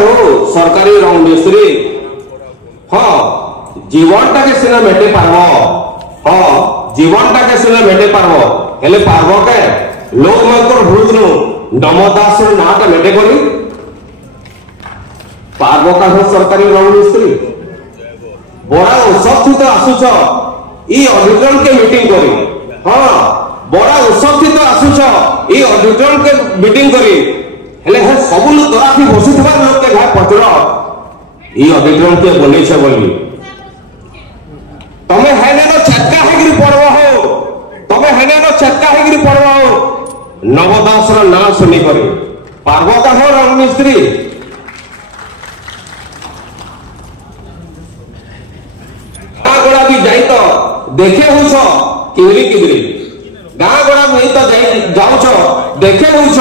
हो सरकारी रंग मिस्त्री हाँ जीवन टाके सिना मेटे पारबो हाँ जीवन टाके सिना मेटे पारबो हेले पारबो के लोक मंत्र भूत नु नमदास नाटा मेटे करी पारबो का हो सरकारी रंग मिस्त्री बड़ा उत्सव थी तो आसुच ई ऑडिटोरियम के मीटिंग करी हाँ बड़ा उत्सव थी तो आसुच ई ऑडिटोरियम के मीटिंग करी हेले हे सब तोराफी बसुथबार लोक के घा पचर ई ऑडिटोरियम के बनै छै बोली तमे हेने न छक्का हेगिरी पड़बो हो तमे हेने न छक्का हेगिरी पड़बो हो नवदास रो नाम सुनी करी पार्वो का हो रंग मिस्त्री गोड़ा भी जाई तो देखे हुछ किंगरी किंगरी गाँ गोड़ा भी तो जाऊ छो देखे हुछ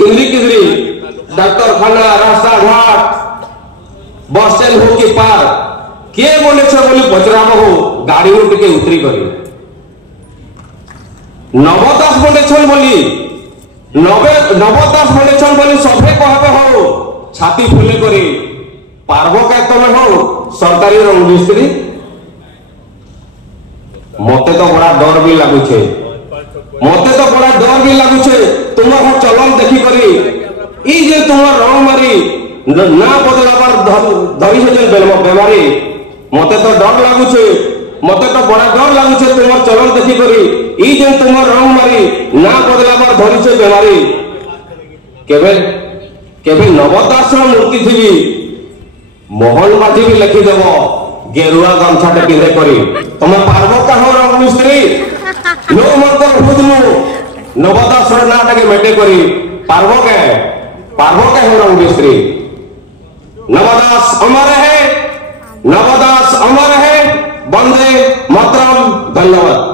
किंगरी किंगरी डॉक्टर खाना रास्ता घाट बस स्टैंड हो कि पार के बोले छ बोली पचराब हो गाड़ी में टिके उतरी करी नवदास बोले छन बोली नवदास बोले छन बोली सभे कहबे हो छाती फुली करी पार्वो के तमे हो सरकारी रंग मिस्त्री मते तो बड़ा डर भी लागु छे मते तो बड़ा डर भी लागु छे तुम हो चलन देखी करी ई जे तुम रंग मारी ना बदलावर धरी है जे बेमारी मते तो डर लागु छे मते तो बड़ा डर लागु छे तुम चलन देखी करी ई जे तुम रंग मारी ना बदलावर धरी छे बेमारी केबे केबे नवदास मूर्ति थी मोहन माझी भी लिखि देबो गेरुआ गमछा टे पिंधे करी तुम पार्वो का हो रंग मिस्त्री नो मंत्र भूतनु नवदास ना टाके मेटे करी पार्वो के हो रंग मिस्त्री नवदास अमर है नवदास अमर है वंदे मातरम धन्यवाद।